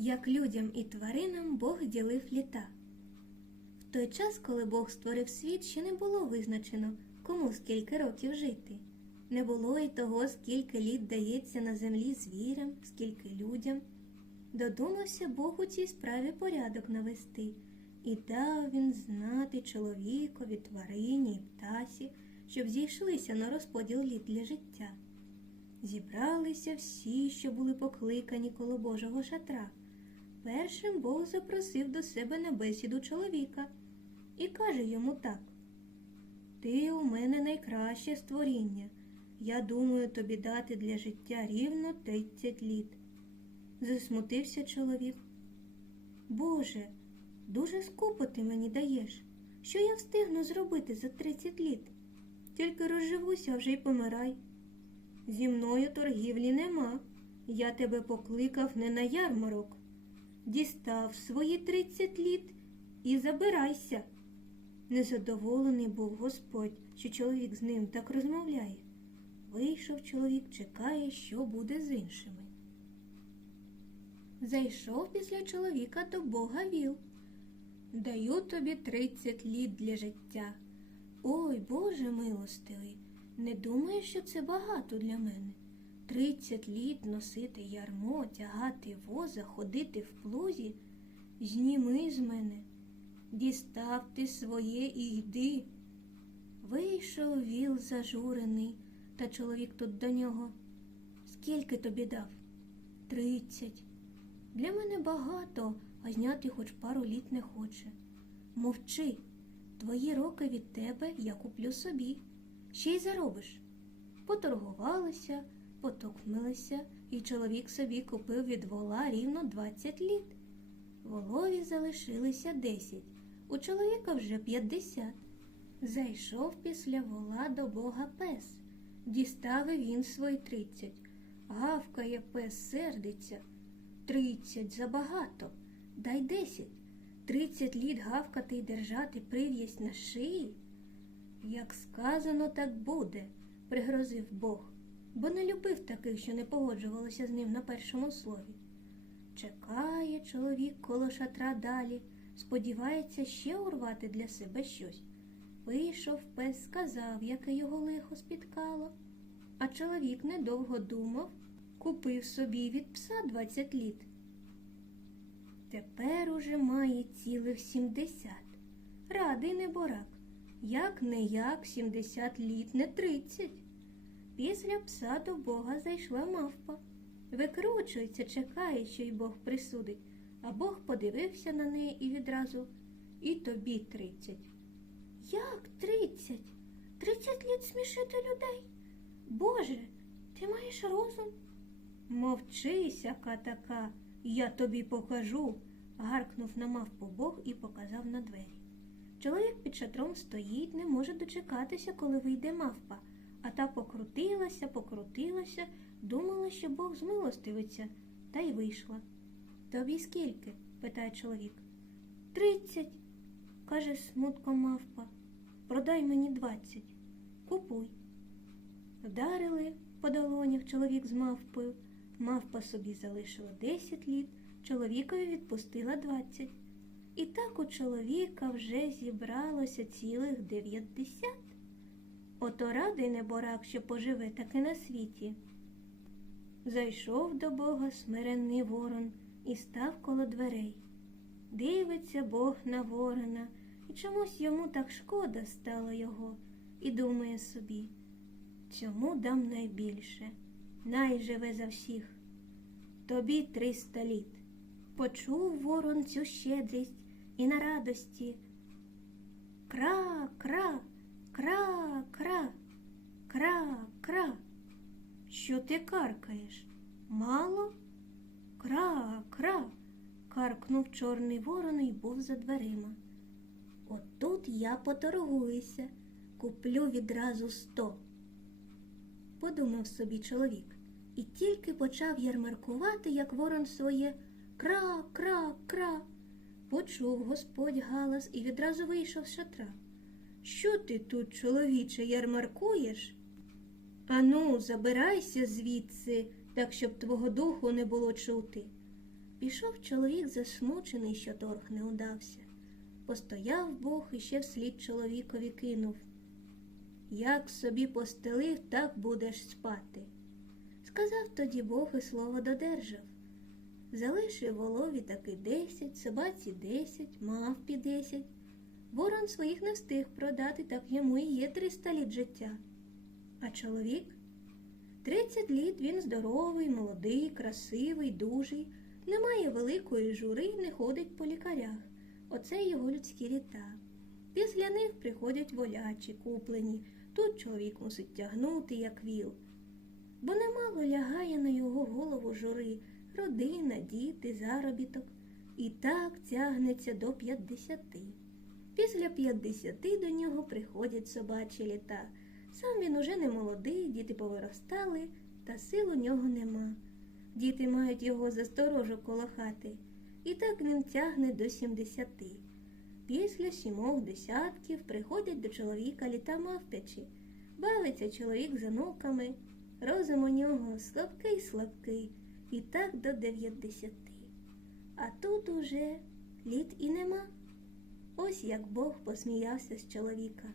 як людям і тваринам Бог ділив літа. В той час, коли Бог створив світ, ще не було визначено, кому скільки років жити. Не було й того, скільки літ дається на землі звірям, скільки людям. Додумався Бог у цій справі порядок навести, і дав він знати чоловікові, тварині і птасі, щоб зійшлися на розподіл літ для життя. Зібралися всі, що були покликані коло Божого шатра. Першим Бог запросив до себе на бесіду чоловіка і каже йому так: Ти у мене найкраще створіння. Я думаю тобі дати для життя рівно 30 літ. Засмутився чоловік. Боже, дуже скупо ти мені даєш. Що я встигну зробити за 30 літ? Тільки розживуся, вже й помирай. Зі мною торгівлі нема. Я тебе покликав не на ярмарок. Дістав свої 30 літ і забирайся. Незадоволений був Господь, що чоловік з ним так розмовляє. Вийшов чоловік, чекає, що буде з іншими. Зайшов після чоловіка до Бога віл. Даю тобі тридцять літ для життя. Ой, Боже милостивий, не думаю, що це багато для мене. Тридцять літ носити ярмо, тягати воза, ходити в плузі. Зніми з мене, дістав ти своє і йди. Вийшов віл зажурений, та чоловік тут до нього. Скільки тобі дав? Тридцять. Для мене багато, а зняти хоч пару літ не хоче. Мовчи, твої роки від тебе я куплю собі. Ще й заробиш. Поторгувалися, потокмилися, і чоловік собі купив від вола рівно 20 літ. Волові залишилися 10, у чоловіка вже 50. Зайшов після вола до бога пес. Діставив він свої тридцять. Гавкає пес, сердиться. Тридцять забагато. Дай десять. Тридцять літ гавкати й держати прив'язь на шиї. Як сказано, так буде, пригрозив Бог, бо не любив таких, що не погоджувалися з ним на першому слові. Чекає чоловік коло шатра далі, сподівається ще урвати для себе щось. Вийшов пес, сказав, яке його лихо спіткало. А чоловік недовго думав, купив собі від пса двадцять літ. Тепер уже має цілих сімдесят. Радий неборак, як не як сімдесят літ, не тридцять. Після пса до Бога зайшла мавпа. Викручується, чекає, що й Бог присудить, а Бог подивився на неї і відразу і тобі тридцять. Як тридцять? Тридцять літ смішити людей? Боже, ти маєш розум? Мовчи, сяка я тобі покажу, гаркнув на мавпу Бог і показав на двері. Чоловік під шатром стоїть, не може дочекатися, коли вийде мавпа, а та покрутилася, покрутилася, думала, що Бог змилостивиться, та й вийшла. Тобі скільки? питає чоловік. Тридцять, каже смутко мавпа. Продай мені двадцять. Купуй. Вдарили по долонях чоловік з мавпою. Мавпа собі залишила десять літ, чоловікові відпустила двадцять. І так у чоловіка вже зібралося цілих дев'ятдесят. Ото радий неборак, що поживе таки на світі. Зайшов до Бога смиренний ворон і став коло дверей. Дивиться Бог на ворона, і чомусь йому так шкода стало його, і думає собі, цьому дам найбільше, най живе за всіх. Тобі триста літ. Почув ворон цю щедрість і на радості. Кра, кра, кра, кра, кра, кра. Що ти каркаєш? Мало? Кра, кра. каркнув чорний ворон і був за дверима. Отут я поторгуюся, куплю відразу сто. Подумав собі чоловік, і тільки почав ярмаркувати, як ворон своє кра, кра, кра. Почув господь галас і відразу вийшов з шатра. Що ти тут, чоловіче, ярмаркуєш? Ану, забирайся звідси, так щоб твого духу не було чути. Пішов чоловік засмучений, що торг не удався. Постояв Бог і ще вслід чоловікові кинув. Як собі постелив, так будеш спати. Сказав тоді Бог і слово додержав. Залишив волові таки десять, собаці десять, мавпі десять. Ворон своїх не встиг продати, так йому і є триста літ життя. А чоловік? Тридцять літ він здоровий, молодий, красивий, дужий, не має великої жури, не ходить по лікарях. Оце його людські літа. Після них приходять волячі, куплені. Тут чоловік мусить тягнути, як віл. Бо немало лягає на його голову жури, родина, діти, заробіток. І так тягнеться до п'ятдесяти. Після п'ятдесяти до нього приходять собачі літа. Сам він уже не молодий, діти повиростали, та сил у нього нема. Діти мають його за сторожу коло хати, і так він тягне до сімдесяти. Після сімох десятків приходять до чоловіка літа мавпячі. Бавиться чоловік за онуками, розум у нього слабкий слабкий, і так до дев'ятдесяти. А тут уже літ і нема. Ось як Бог посміявся з чоловіка.